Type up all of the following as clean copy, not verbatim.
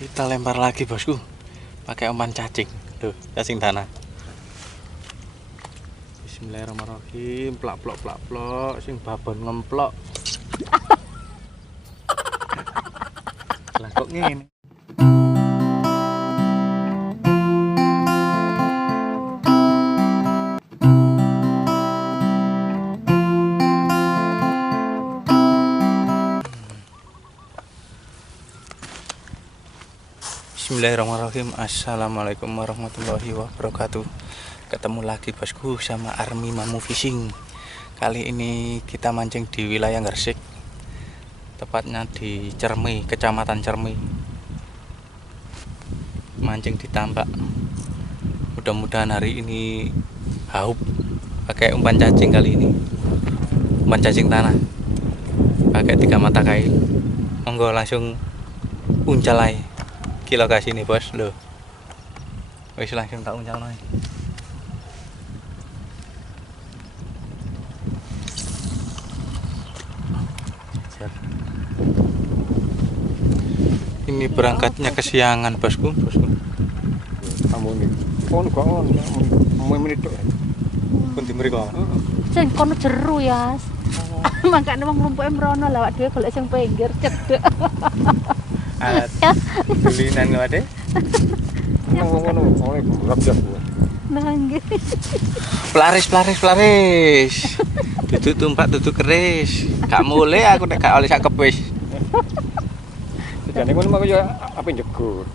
Kita lempar lagi bosku, pakai umpan cacing. Tuh, cacing tanah. Bismillahirrahmanirrahim. Plak plok plak plok, sing babon ngemplok. Lah kok ngene. Bismillahirrahmanirrahim. Assalamualaikum warahmatullahi wabarakatuh. Ketemu lagi bosku sama Army Mamu Fishing. Kali ini kita mancing di wilayah Gresik, tepatnya di Cermi, Kecamatan Cermi. Mancing di tambak. Mudah-mudahan hari ini haup. Pakai umpan cacing kali ini, umpan cacing tanah, pakai 3 mata kail. Monggo langsung uncalai ke lokasi ini bos. Loh, wis langsung tak uncal nih. Ini berangkatnya kesiangan bosku. Kamu ini, mau menit tuh. Pun timriko. Sing kono jeru ya. Makane wong lumpuke mrono lawak dhewe golek sing pinggir cedek. Alat tulinan ngade. Ngono, oleh rabjak. Nangge. Pelaris. Duduk tumpak, duduk keris. Gak mulai aku nek gak oleh sak kepis. Jane ngono mangko ya apa njegur.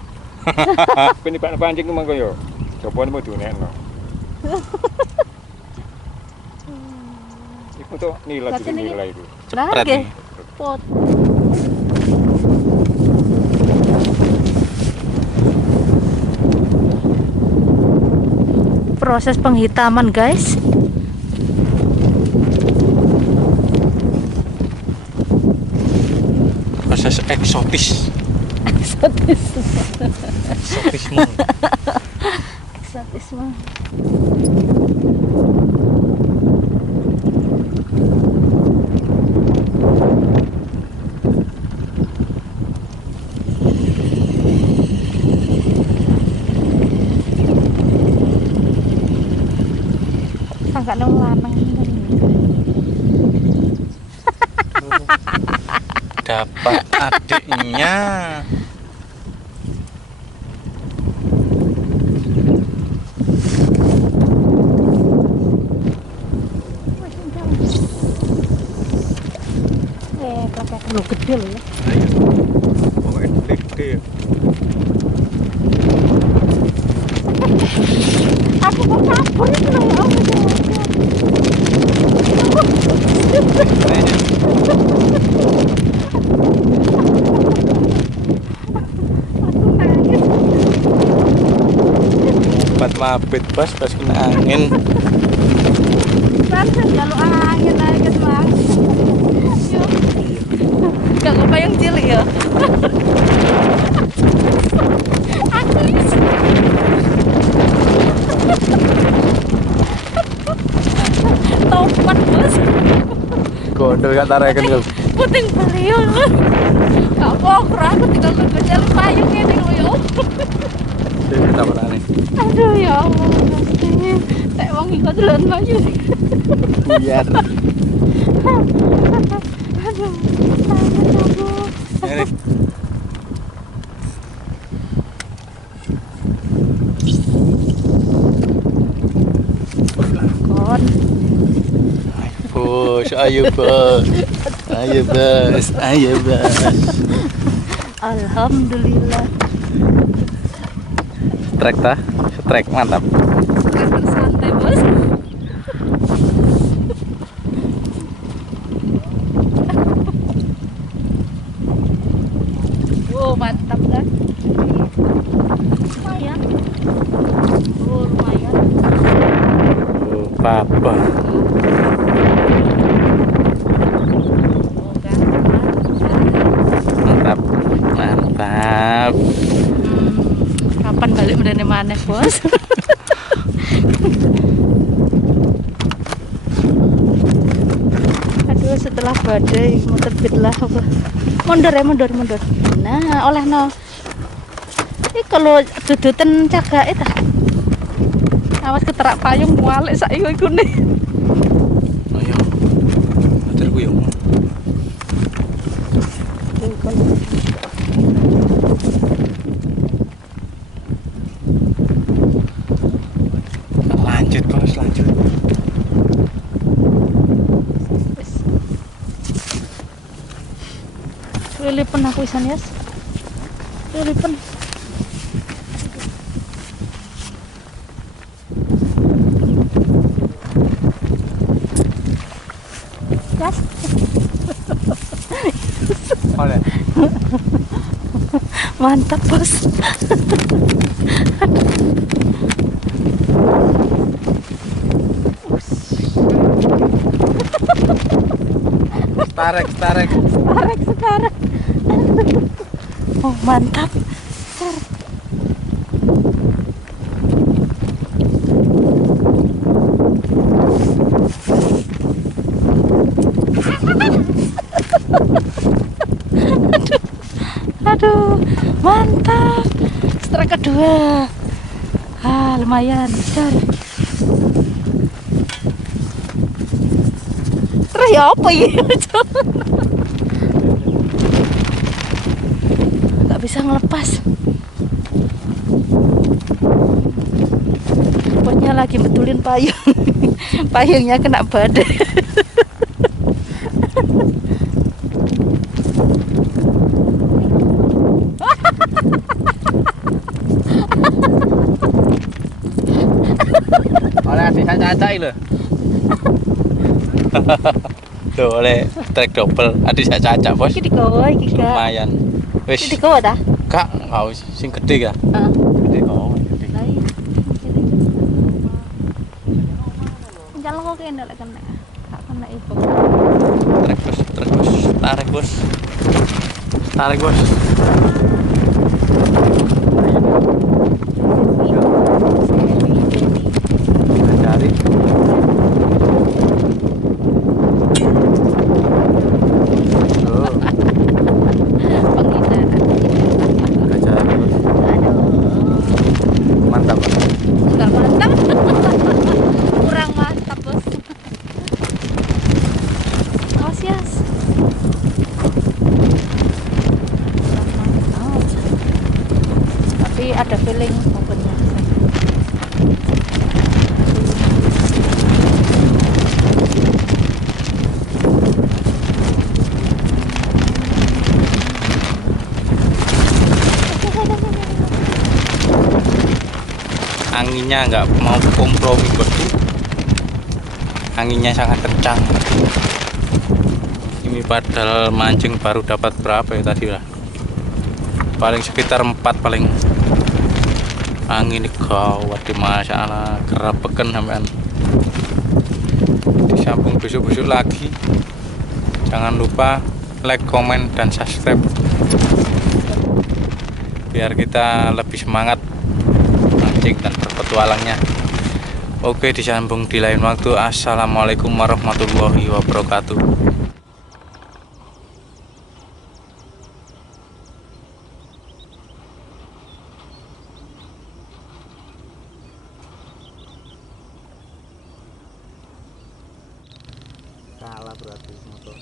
Ben pak pancing mangko ya. Coba mau diunekno. Iku tuh nilai itu. Cepret nih. Pot. Proses penghitaman guys. Proses eksotisme. Eksotisme. Enggak nang lanang. Dapat adiknya. Pakai lu gede loh ya. Ayo. Pokoknya gede. Aku kok kabur itu loh ya Empat mabit pas kena angin. Kan jalur angin Bang. Gak kebayang cilik ya. Aku topat bos. Gondol gak tarekan lho. Puting beliung. Gak poker aku tinggal nunggu jalur payung ini lho ya. Sini taparane. Aduh ya Allah. Tek wong iku dolan mlayu. Biar. Aduh. Ini. Kon. Ayo bos. Alhamdulillah. Strike mantap. Santai bos. Wow mantap kan? Lumayan. Lumayan. Papa. Mantap. Kapan balik mendene maneh bos? Aduh setelah badai mau terbitlah apa? Mundur. Nah oleh no. Iki kalau dudutan cagake ta. Awas keterak payung mualik sak iku nih. Ayo. Aturku yo. Lanjut bos, lanjut. Lilipen aku isan Yas. Lilipen. Yas. Oleh. Mantap bos. Tarik, tarik. Sekarang sekarang. Oh mantap. Aduh, mantap. Strike kedua. Ah, lumayan. Dar. Terus ya apa ya? Nggak bisa ngelepas. Bosnya lagi betulin payung. Payungnya kena badai. Oleh adik caca lho. Tuh oleh trek double adik caca bos. Iki digawa iki, Kak. Lumayan. Wis. Iki digawa ta? Kak, mau sing gede kah? Heeh. Gede oh, gede. Lah iya. Jalan kok kene lek kena. Gak kena ibu. Trek bos, tarik bos. Tarik bos. Cari. Tuh, Penghinaan. gajah bos. Aduh. Mantap. Enggak mantap. Kurang mantap, Bos. Awas, Yas. Kurang mantap. Tapi ada feeling opennya. Anginnya nggak mau kompromi bosku. Anginnya sangat kencang. Ini padahal mancing baru dapat berapa ya tadi lah. Paling sekitar 4 paling. Angin ini gawat di masalah kerapeken sampean. Disambung besok-besok lagi. Jangan lupa like, komen, dan subscribe biar kita lebih semangat mancing dan berpetualangnya. Oke, disambung di lain waktu. Assalamualaikum warahmatullahi wabarakatuh. Kalah berarti motor.